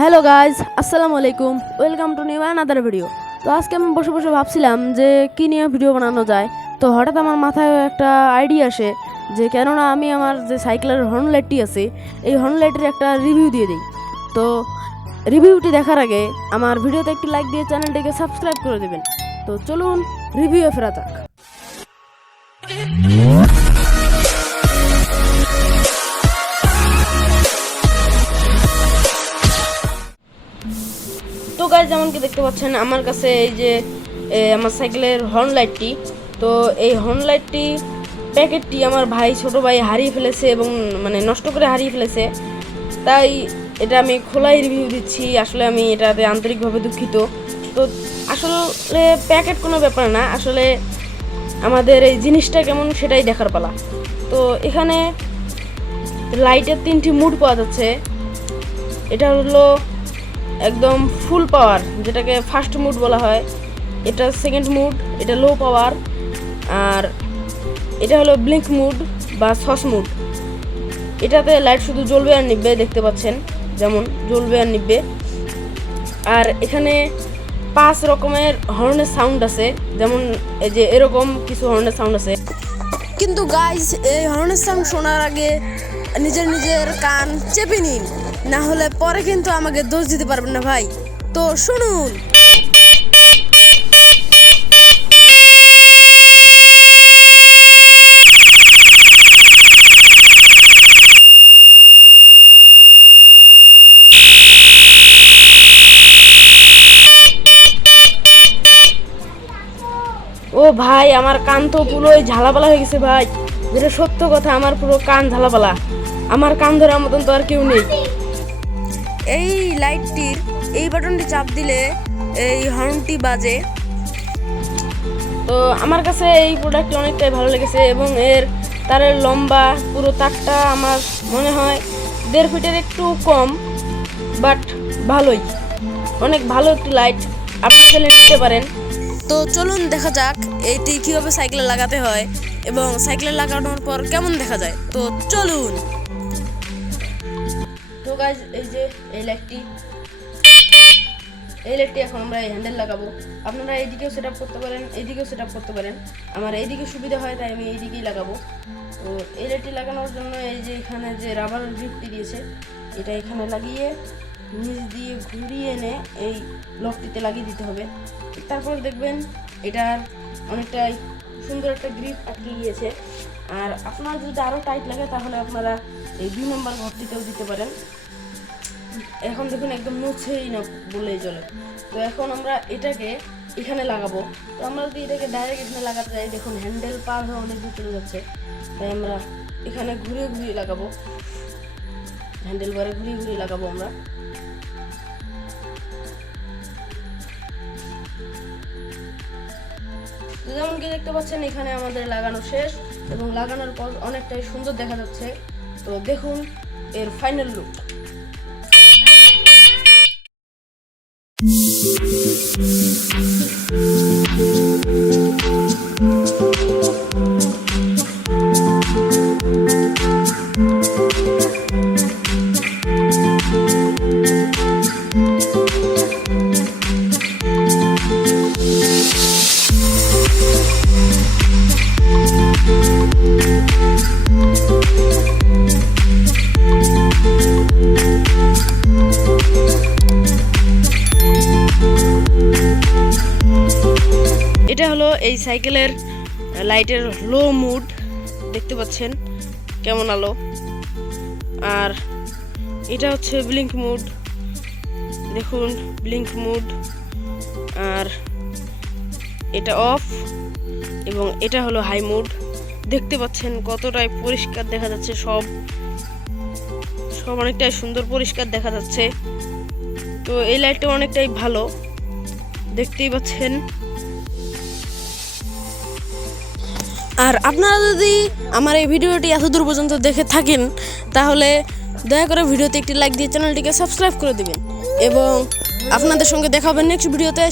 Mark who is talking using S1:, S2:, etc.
S1: Hello guys, আসসালামু আলাইকুম। Welcome to new another video. তো আজকে আমি বসে বসে ভাবছিলাম যে কী নিয়ে ভিডিও বানানো যায়। তো হঠাৎ আমার মাথায় একটা আইডিয়া আসে যে কেননা আমি আমার যে সাইকেলের হর্ন লাইটটি আছে, এই হর্ন লাইটের একটা রিভিউ দিয়ে দিই। তো রিভিউটি দেখার আগে আমার ভিডিওতে একটি লাইক দিয়ে চ্যানেলটিকে সাবস্ক্রাইব করে দেবেন। তো চলুন রিভিউয়ে ফেরা যাক। গাইজ যেমন কি দেখতে পাচ্ছেন, আমার কাছে এই যে আমার সাইকেলের হর্ন লাইটটি তো এই হর্ন লাইটটি প্যাকেটটি আমার ভাই, ছোট ভাই হারিয়ে ফেলেছে এবং মানে নষ্ট করে হারিয়ে ফেলেছে। তাই এটা আমি খোলাই রিভিউ দিচ্ছি, আসলে আমি এটাতে আন্তরিকভাবে দুঃখিত। তো আসলে প্যাকেট কোনো ব্যাপার না, আসলে আমাদের এই জিনিসটা কেমন সেটাই দেখার পালা। তো এখানে লাইটের তিনটি মুড পাওয়া যাচ্ছে, এটা হলো একদম ফুল পাওয়ার যেটাকে ফার্স্ট মুড বলা হয়। এটা সেকেন্ড মুড এটা লো পাওয়ার আর এটা হলো ব্লিঙ্ক মুড বা সস মুড এটাতে লাইট শুধু জ্বলবে আর নিববে দেখতে পাচ্ছেন, যেমন জ্বলবে আর নিববে আর এখানে পাঁচ রকমের হর্নের সাউন্ড আছে, যেমন এই যে এরকম কিছু হর্নের সাউন্ড আছে।
S2: কিন্তু গাইজ এই হর্নের সাউন্ড শোনার আগে নিজের নিজের কান চেপে নিন। না হলে পরে কিন্তু আমাকে দোষ দিতে পারবেন না ভাই। তো শুনুন।
S1: ও ভাই, আমার কান তো পুরো ঝালাপালা হয়ে গেছে ভাই। যেটা সত্য কথা, আমার পুরো কান ঝালাপালা। আমার কান ধরার মতন তো আর কেউ নেই।
S2: এই লাইটটির এই বাটনটি চাপ দিলে এই হর্নটি বাজে।
S1: তো আমার কাছে এই প্রোডাক্টটি অনেকটাই ভালো লেগেছে এবং এর তারের লম্বা পুরো তারটা আমার মনে হয় দেড় ফিটের একটু কম বাট ভালোই। অনেক ভালো একটি লাইট আপনি চাইলে নিতে পারেন।
S2: তো চলুন দেখা যাক এইটি কীভাবে সাইকেলে লাগাতে হয় এবং সাইকেলে লাগানোর পর কেমন দেখা যায়। তো চলুন।
S1: গাইজ এই যে এই লাইটটি এই লাইটটি এখন আমরা এই হ্যান্ডেল লাগাবো। আপনারা এইদিকেও সেট করতে পারেন, এইদিকেও সেট করতে পারেন। আমার এইদিকে সুবিধা হয়, তাই আমি এইদিকেই লাগাবো। তো এই লাইটটি লাগানোর জন্য এই যে এখানে যে রাবার গ্রিপটি দিয়েছে, এটা এখানে লাগিয়ে নিচ দিয়ে ঘুরিয়ে এনে এই লকটিতে লাগিয়ে দিতে হবে। তারপর দেখবেন এটার অনেকটাই সুন্দর একটা গ্রিপ আটকে গিয়েছে। আর আপনারা যদি আরও টাইট লাগে, তাহলে আপনারা এই দুই নম্বর ঘরটিতেও দিতে পারেন। এখন দেখুন একদম মুছেই না বলেই চলে। তো এখন আমরা এটাকে এখানে লাগাবো। তো আমরা যদি এটাকে ডাইরেক্ট এখানে লাগাতে যাই, দেখুন হ্যান্ডেল পার হয়ে অনেক দূর চলে যাচ্ছে। তাই আমরা এখানে ঘুরিয়ে ঘুরিয়ে লাগাবো। হ্যান্ডেল বারে ঘুরিয়ে ঘুরিয়ে লাগাবো আমরা। যেমন কি দেখতে পাচ্ছেন, এখানে আমাদের লাগানো শেষ এবং লাগানোর পর অনেকটাই সুন্দর দেখা যাচ্ছে। তো দেখুন এর ফাইনাল লুক うん。এটা হলো এই সাইকেলের লাইটের লো মুড দেখতে পাচ্ছেন কেমন আলো। আর এটা হচ্ছে ব্লিঙ্ক মুড দেখুন ব্লিঙ্ক মুড আর এটা অফ এবং এটা হলো হাই মুড দেখতে পাচ্ছেন কতটাই পরিষ্কার দেখা যাচ্ছে সব সব অনেকটাই সুন্দর পরিষ্কার দেখা যাচ্ছে। তো এই লাইটটা অনেকটাই ভালো, দেখতেই পাচ্ছেন।
S2: আর আপনারা যদি আমার এই ভিডিওটি এত দূর পর্যন্ত দেখে থাকেন, তাহলে দয়া করে ভিডিওতে একটি লাইক দিয়ে চ্যানেলটিকে সাবস্ক্রাইব করে দেবেন। এবং আপনাদের সঙ্গে দেখা হবে নেক্সট ভিডিওতে।